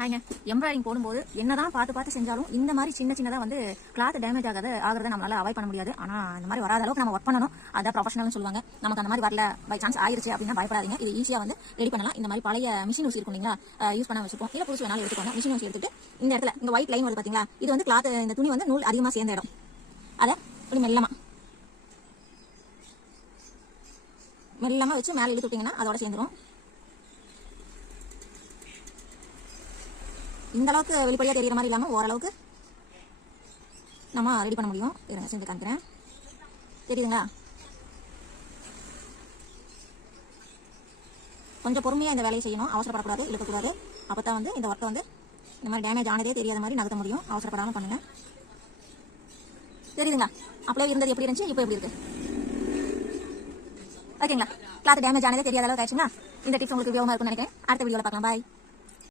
ஹாய்ங்க. Embroidering போடும்போது என்னதான் பார்த்து செஞ்சாலும் இந்த மாதிரி சின்னதாக வந்து கிளாத் டேமேஜ் ஆகிறத நம்மளால அவாய்ட் பண்ண முடியாது. ஆனால் இந்த மாதிரி வராத அளவுக்கு நம்ம ஒர்க் பண்ணணும். அதான் ப்ரொஃபஷனல்னு சொல்லுவாங்க. நமக்கு அந்த மாதிரி வரல, பை சான்ஸ் ஆயிருச்சு அப்படின்னா பயப்படாதீங்க. இது ஈஸியாக வந்து ரெடி பண்ணலாம். இந்த மாதிரி பழைய மிஷின் ஊசி இருக்கும் இல்லைங்களா, யூஸ் பண்ண வச்சுப்போம். இல்லை புதுசு வேணாலும் எடுத்துக்கோங்க. மிஷின் ஊசி எடுத்துட்டு இந்த இடத்துல இந்த ஒயிட் லைன் வருது பார்த்தீங்களா, இது வந்து கிளாத், இந்த துணி வந்து நூல் அதிகமாக சேர்ந்த இடம். அதை இப்படி மெல்லமாக வச்சு மேலே இழுத்து விட்டிங்கன்னா அதோட சேர்ந்துடும். இந்த அளவுக்கு வெளிப்படையாக தெரிகிற மாதிரி இல்லாமல் ஓரளவுக்கு நம்ம ரெடி பண்ண முடியும். இருங்க செஞ்சு காமிக்கிறேன். தெரியுதுங்களா? கொஞ்சம் பொறுமையாக இந்த வேலையை செய்யணும். அவசரப்படக்கூடாது, இழுக்கக்கூடாது. அப்போ தான் வந்து இந்த ஒர்க்கை வந்து இந்த மாதிரி டேமேஜ் ஆனதே தெரியாத மாதிரி நகர்த்த முடியும். அவசரப்படாமல் பண்ணுங்க. தெரியுதுங்களா? அப்படியே இருந்தது எப்படி இருந்துச்சு, இப்போ எப்படி இருக்கு? ஓகேங்களா? கிளாத் டேமேஜ் ஆனதே தெரியாத அளவுக்கு ஆயிடுச்சுங்களா? இந்த டிப்ஸ் உங்களுக்கு உபயோகமாக இருக்கும்னு நினைக்கிறேன். அடுத்த வீடியோவில் பார்க்கலாம். பாய்.